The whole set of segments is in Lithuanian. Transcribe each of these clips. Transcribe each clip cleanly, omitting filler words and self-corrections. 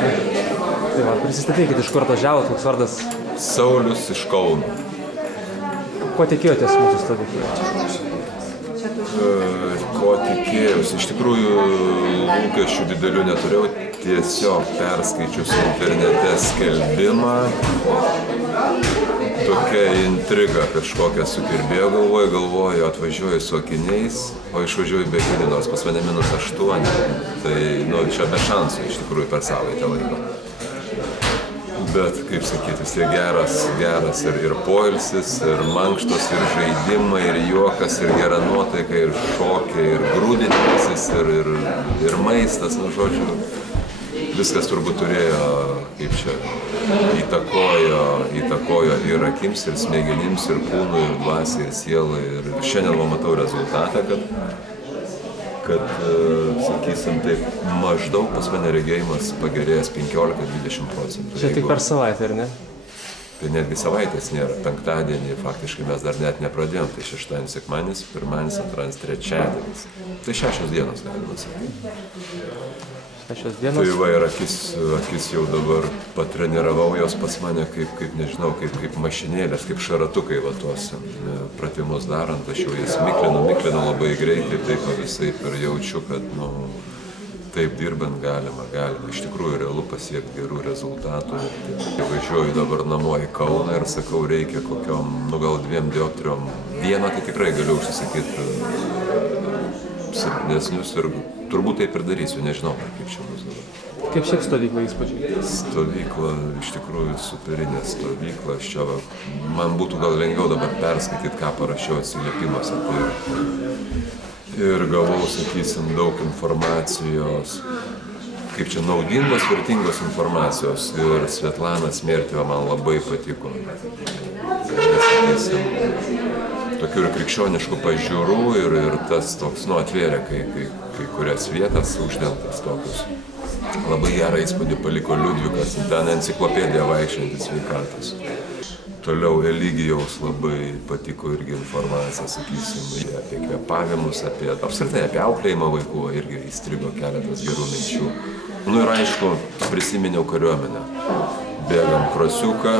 Tai va, prisistatykit, iš kur atvažiavot, koks vardas? Saulius iš Kauno. Ko tikėjotės mūsų stovykloje? Ko tikėjausi? Iš tikrųjų, lūkesčių didelių neturėjau. Tiesiog perskaičius internete skelbimą, tokia intriga kažkokia sukirbėjo galvoju, atvažiuoju su akiniais, o išvažiuoju be akinių, nors pas mane -8. Tai, čia be šansų iš tikrųjų per savaitę laiko. Bet, kaip sakyti, vis tiek geras ir poilsis, ir mankštos, ir žaidimai, ir juokas, ir gera nuotaika, ir šokiai, ir grūdinimasis, ir maistas, žodžiu. Viskas turbūt turėjo, kaip čia, įtakojo ir akims, ir smegenims, ir kūnui, ir dvasiai, ir sielai. Ir šiandien matau rezultatą, kad, sakysim, taip, maždaug pas mane regėjimas pagerėjęs 15–20%. Čia tik per savaitę, ar ne? Tai netgi savaitės nėra. Penktadienį faktiškai mes dar net nepradėjom. Tai šeštadienis, sekmadienis, pirmadienis, antradienis, trečiadienis. Tai 6 dienos, galima sakyti. 6 dienos. Tai va, ir akis jau dabar patreniravau jos pas mane kaip nežinau, kaip mašinėlės, kaip šaratukai va tuos pratimus darant. Aš jau jas miklinu labai greitai, taip visai ir jaučiu, kad, taip dirbant galima. Iš tikrųjų, realu pasiekti gerų rezultatų. Važiuoju dabar namo į Kauną ir sakau, reikia kokiom, gal 2 dioptrijom. Vieną tai tikrai galiu užsisakyti silpnesnius ir turbūt taip ir darysiu, nežinau, kaip čia bus dabar. Kaip šiaip stovykla įspūdžiai? Stovykla, iš tikrųjų, superinė stovykla. Man būtų gal lengviau dabar perskaityti, ką parašiau atsiliepimuose. Ir gavau, sakysim, daug informacijos, kaip čia naudingos, vertingos informacijos. Ir Svetlana Smerteva man labai patiko. Sakysim, tokių ir krikščioniškų pažiūrų ir tas toks, atvėrė kai kurias vietas uždėltas tokius. Labai gerą įspūdį paliko Liudvikas, ten enciklopedija vaikščiantis sveikatos. Toliau Eligijaus labai patiko irgi informacija, sakysim, apie kvėpavimus, apskritai apie auklėjimą vaikų, irgi įstrigo keletas gerų minčių. Ir aišku, prisiminiau kariuomenę. Bėgam krosiuką,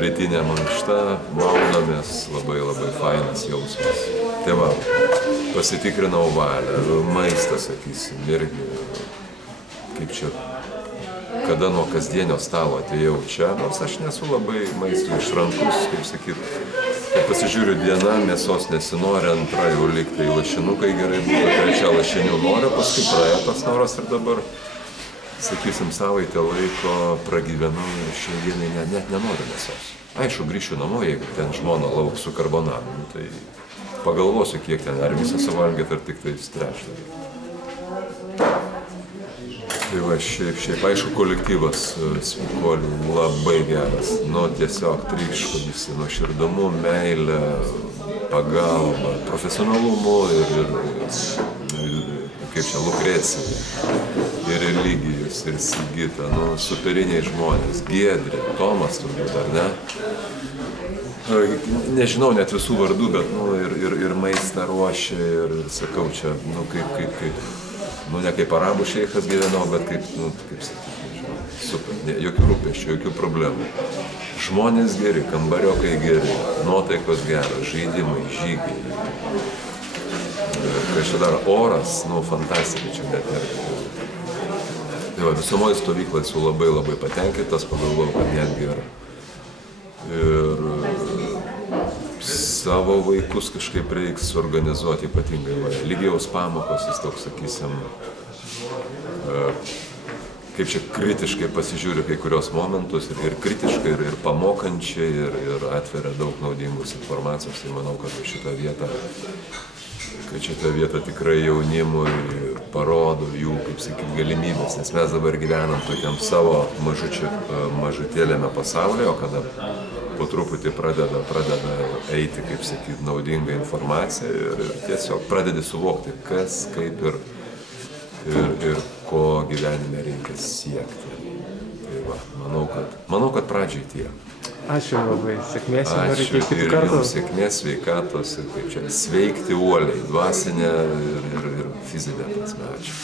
rytinė mankšta, maudomės, labai fainas jausmas. Tai va, pasitikrinau valią, maistą, sakysim, irgi, kaip čia, kada nuo kasdienio stalo atėjau čia, nors aš nesu labai maistui išrankus, kaip sakyt, kai pasižiūriu diena, mėsos nesinori, antra jau liktai lašinukai gerai būtų, trečia lašinių noriu, paskui praėjo tas noras ir dabar, sakysim, savaitę laiko pragyvenau ir šiandienai net nenoriu mėsos. Aišku, grįšiu namo, jeigu ten žmona lauks su karbonavimu, tai pagalvosiu, kiek ten, ar visą suvalgėt, ar tik tai trečdalį. Tai va, šiaip aišku, kolektyvas Sveikolių labai geras, tiesiog tryško visi, nuoširdumu, meilė, pagalba, profesionalumu ir kaip čia, Lukrecija, ir Eligijus, ir Sigita, superiniai žmonės, Giedrė, Tomas turbūt, ar ne? Nežinau net visų vardų, bet ir maistą ruošė, ir sakau čia, kaip ne kaip arabų šeichas gyvenau, bet kaip sakyti, nežinau, super, jokių rūpesčių, jokių problemų. Žmonės geri, kambariokai geri, nuotaikos geros, žaidimai, žygiai. Kai čia dar oras, fantastika čia net nėra. Tai va, visumoje stovyklai esu labai patenkintas, pagalvojau, kad net gera. Ir savo vaikus kažkaip reiks suorganizuoti ypatingai. Eligijaus pamokos, jis toks, sakysim, kaip čia kritiškai pasižiūri kai kurios momentus ir kritiškai, ir pamokančiai, ir atveria daug naudingos informacijos. Tai manau, kad šitą vietą tikrai jaunimui parodo jų, kaip sakyti, galimybės, nes mes dabar gyvenam tokiam savo mažutėlėme pasaulyje, o kada po truputį pradeda eiti, kaip sakyti, naudinga informacija ir tiesiog pradedi suvokti, kas, kaip ir ko gyvenime reikia siekti. Tai va, manau, kad pradžiai tiek. Ačiū labai, sėkmės ir ir jums sėkmės, sveikatos ir kaip čia sveikti uoliai, dvasinė ir fizinė prasme. Ačiū.